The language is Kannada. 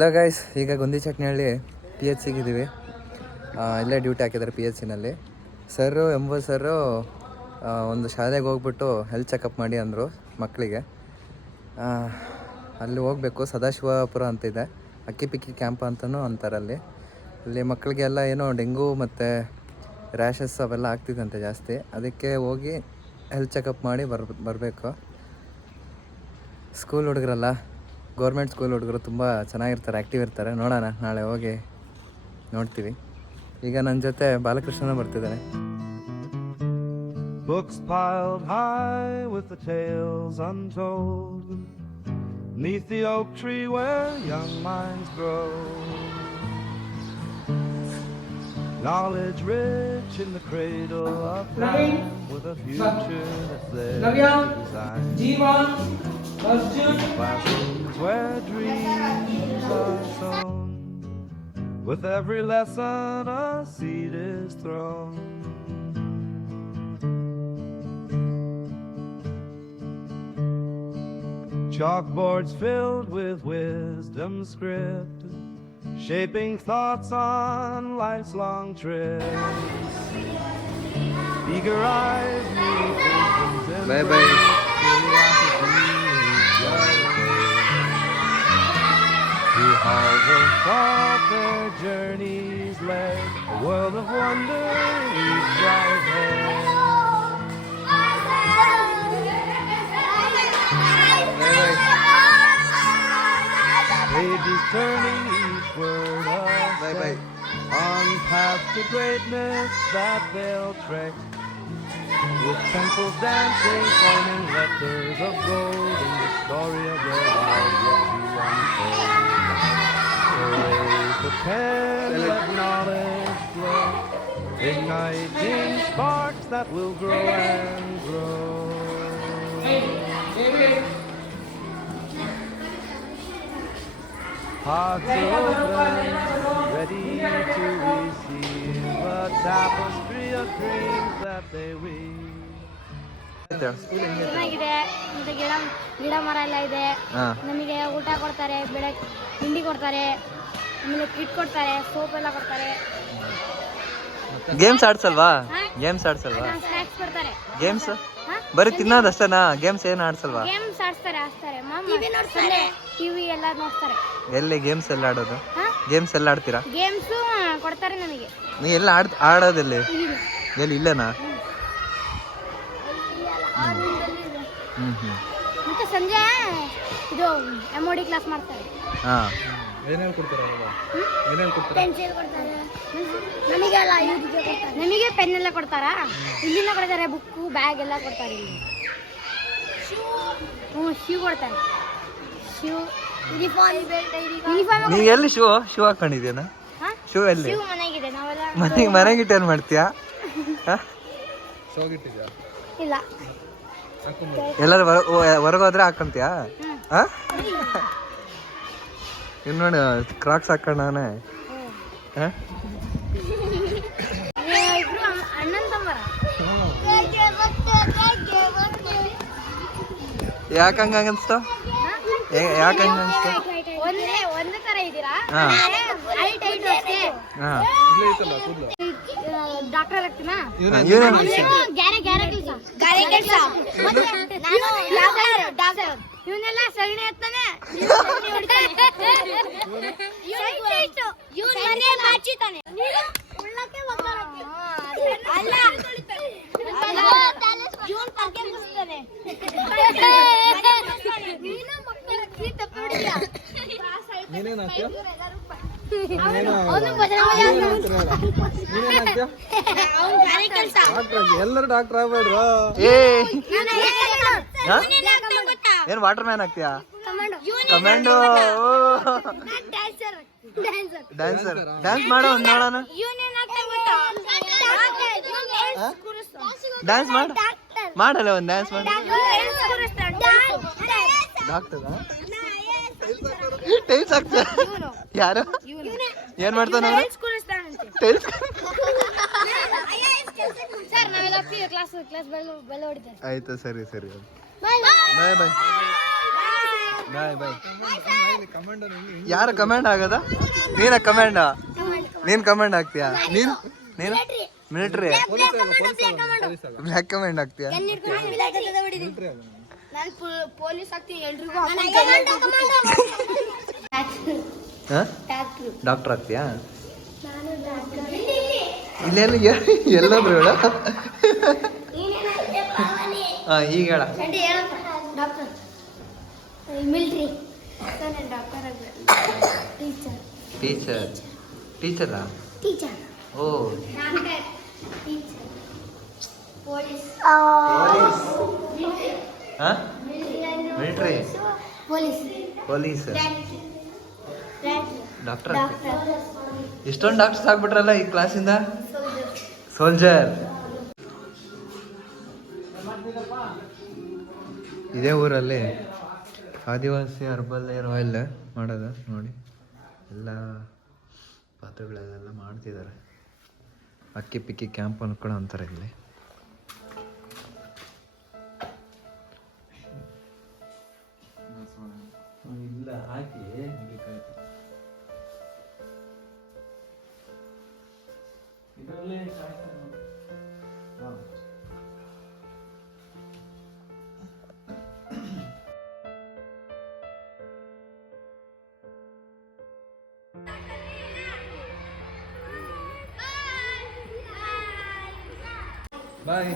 ಹಲೋ ಗೈಸ್, ಈಗ ಗುಂದಿಚಟ್ನಹಳ್ಳಿ PH ಸಿಗಿದ್ದೀವಿ. ಇಲ್ಲೇ ಡ್ಯೂಟಿ ಹಾಕಿದ್ದಾರೆ PH ಸರ್ರು ಸರು ಒಂದು ಶಾಲೆಗೆ ಹೋಗ್ಬಿಟ್ಟು ಹೆಲ್ತ್ ಚೆಕಪ್ ಮಾಡಿ ಅಂದರು ಮಕ್ಕಳಿಗೆ. ಅಲ್ಲಿ ಹೋಗಬೇಕು, ಸದಾಶಿವಪುರ ಅಂತಿದೆ, ಅಕ್ಕಿ ಪಿಕ್ಕಿ ಕ್ಯಾಂಪ್ ಅಂತಲೂ ಅಂತಾರೆ. ಅಲ್ಲಿ ಮಕ್ಕಳಿಗೆಲ್ಲ ಏನೋ ಡೆಂಗು ಮತ್ತು ರ್ಯಾಷಸ್ ಅವೆಲ್ಲ ಆಗ್ತಿದಂತೆ ಜಾಸ್ತಿ. ಅದಕ್ಕೆ ಹೋಗಿ ಹೆಲ್ತ್ ಚೆಕಪ್ ಮಾಡಿ ಬರಬೇಕು. ಸ್ಕೂಲ್ ಹುಡುಗರಲ್ಲ, ಗೌರ್ಮೆಂಟ್ ಸ್ಕೂಲ್ ಹುಡುಗರು ತುಂಬ ಚೆನ್ನಾಗಿರ್ತಾರೆ, ಆ್ಯಕ್ಟಿವ್ ಇರ್ತಾರೆ. ನೋಡೋಣ, ನಾಳೆ ಹೋಗಿ ನೋಡ್ತೀವಿ. ಈಗ ನನ್ನ ಜೊತೆ Balakrishnan ಬರ್ತಿದ್ದಾನೆ. Books piled high with the tales untold, 'neath the oak tree where young minds grow. Knowledge rich in the cradle of time, with a future that's there to design. Classrooms where dreams are sown, with every lesson a seed is thrown. Chalkboards filled with wisdom script, shaping thoughts on life's long trips. Eager eyes meet wisdom's embrace. Bye bye. Through halls of thought their journeys led, a world of wonder each bright head. Pages turning each word a step, on path to greatness that they'll trek, with pencils dancing, forming letters of gold in the story of their lives yet to unfold. So raise the pen, let knowledge flow, igniting sparks that will grow and grow. Hearts open, ready to receive a tapestry of dreams that they weave. ಚೆನ್ನಾಗಿದೆ, ಮತ್ತೆ ಗಿಡ ಮರ ಎಲ್ಲ ಇದೆ. ನಮಗೆ ಊಟ ಕೊಡ್ತಾರೆ, ಬೆಳಗ್ಗೆ ತಿಂಡಿ ಕೊಡ್ತಾರೆ, ಆಮೇಲೆ ಕಿಟ್ ಕೊಡ್ತಾರೆ, ಸೋಪ್ ಎಲ್ಲ ಕೊಡ್ತಾರೆ. ಗೇಮ್ಸ್ ಆಡ್ಸಲ್ವಾ? ಸ್ನ್ಯಾಕ್ಸ್ ಕೊಡ್ತಾರೆ. ಗೇಮ್ಸ್ ಬರೀ ತಿನ್ನೋದಷ್ಟೇನಾ? ಗೇಮ್ಸ್ ಏನು ಆಡ್ಸಲ್ವಾ? ಗೇಮ್ಸ್ ಆಡ್ತಾರೆ. ಟಿವಿ ಎಲ್ಲ ನೋಡ್ತಾರೆ. ಎಲ್ಲಿ ಗೇಮ್ಸ್ ಎಲ್ಲ ಆಡೋದು? ಗೇಮ್ಸ್ ಎಲ್ಲ ಆಡ್ತೀರಾ? ಗೇಮ್ಸ್ ಕೊಡ್ತಾರೆ ನಮಗೆ. ನೀ ಎಲ್ಲ ಆಡೋದಿಲ್ಲಿ? ಎಲ್ಲಿ ಇಲ್ಲನಾ? ಮತ್ತೆ ಸಂಜೆ ಇದು MOD ಕ್ಲಾಸ್ ಮಾಡ್ತಾರೆ. ನಮಗೆ ಪೆನ್ ಎಲ್ಲ ಕೊಡ್ತಾರಾ? ಇಲ್ಲಿಂದ ಕೊಡ್ತಾರೆ, ಬುಕ್ಕು ಬ್ಯಾಗ್ ಎಲ್ಲ ಕೊಡ್ತಾರೆ. ಶೂ ಕೊಡ್ತಾರೆ. ಯೂನಿಫಾರ್ಮ್. ನೀ ಎಲ್ಲಿ ಶೂ ಹಾಕೊಂಡಿದ್ಯಾನ? ಶೂ ಎಲ್ಲಿ? ಮನೆಗಿಟ್ಟು ಏನ್ ಮಾಡ್ತೀಯಾ? ಇಲ್ಲ, ಎಲ್ಲರೂ ಹೊರಗೋದ್ರೆ ಹಾಕೊಂತೀಯಾ? ಇನ್ನು ನೋಡಿ, ಕ್ರಾಕ್ಸ್ ಹಾಕೊಂಡವನೆ. ಯಾಕಂಗ ಅನ್ಸ್ತ? ಯಾಕಂಗ ಅನ್ಸ್ತ? ಒಂದೇ ತರ ಇದ್ದೀರಾ? ಡಾಕ್ಟರ್ ಆಗ್ತೀನಾ? ಇವನ್ನೆಲ್ಲ ಸಗಣಿ ಎತ್ತಾನೆ. ಎಲ್ಲರೂ ಡಾಕ್ಟರ್ ಆಗ್ಬೇಡ್ರ. ಏನ್ ವಾಟರ್ ಮ್ಯಾನ್ ಆಗ್ತೀಯಾ? ಕಮಾಂಡೋ. ಡ್ಯಾನ್ಸ್ ಮಾಡೋ, ನೋಡೋಣ. ಡ್ಯಾನ್ಸ್ ಮಾಡಲ್ಲ, ಒಂದು ಡ್ಯಾನ್ಸ್ ಮಾಡ. ಡಾಕ್ಟರ್ ಟೈಲ್ಸ್ ಆಗ್ತದೆ. ಯಾರು ಏನ್ ಮಾಡ್ತಾನ? ಆಯ್ತು, ಸರಿ. ಬಾಯ್ ಬಾಯ್. ಬಾಯ್ ಬಾಯ್. ಯಾರು ಕಮೆಂಡ್ ಆಗದ? ನೀನ ಕಮೆಂಡ್? ನೀನ್ ಕಮೆಂಡ್ ಆಗ್ತೀಯಾ? ನೀನು ಮಿಲಿಟರಿ ಬ್ಲ್ಯಾಕ್ ಕಮೆಂಡ್ ಆಗ್ತೀಯಾ? ನಾನು ಪೊಲೀಸ್ ಆಗ್ತೀನಿ ಎಲ್ರಿಗೂ. ಡಾಕ್ಟರ್ ಆಗ್ತೀಯಾ? ನಾನು ಡಾಕ್ಟರ್. ಇಲ್ಲೆಲ್ಲ ಎಲ್ಲಾದ್ರು ಹೇಳ. ಈಗ ಹೇಳ. Doctor military. Doctor teacher. Teacher ಟೀಚರಾ? ಟೀಚರ್. ಓ doctor teacher police military police police doctor. Doctor ಇಷ್ಟೊಂದು ಡಾಕ್ಟರ್ಸ್ ಆಗ್ಬಿಟ್ರಲ್ಲ ಈ ಕ್ಲಾಸಿಂದ. ಸೋಲ್ಜರ್. ಇದೇ ಊರಲ್ಲಿ ಆದಿವಾಸಿ ಹರ್ಬಲ್ ಹೇರ್ ಆಯಿಲ್ ಮಾಡೋದು ನೋಡಿ. ಎಲ್ಲ ಪಾತ್ರೆಗಳೆಲ್ಲ ಮಾಡ್ತಿದ್ದಾರೆ. ಅಕ್ಕಿ ಪಿಕ್ಕಿ ಕ್ಯಾಂಪ್ ಅನ್ನು ಕೂಡ ಅಂತಾರೆ ಇಲ್ಲಿ. ಇಲ್ಲ ಹಾಕಿ ಇದರಲ್ಲೇ ಬಾಯ್.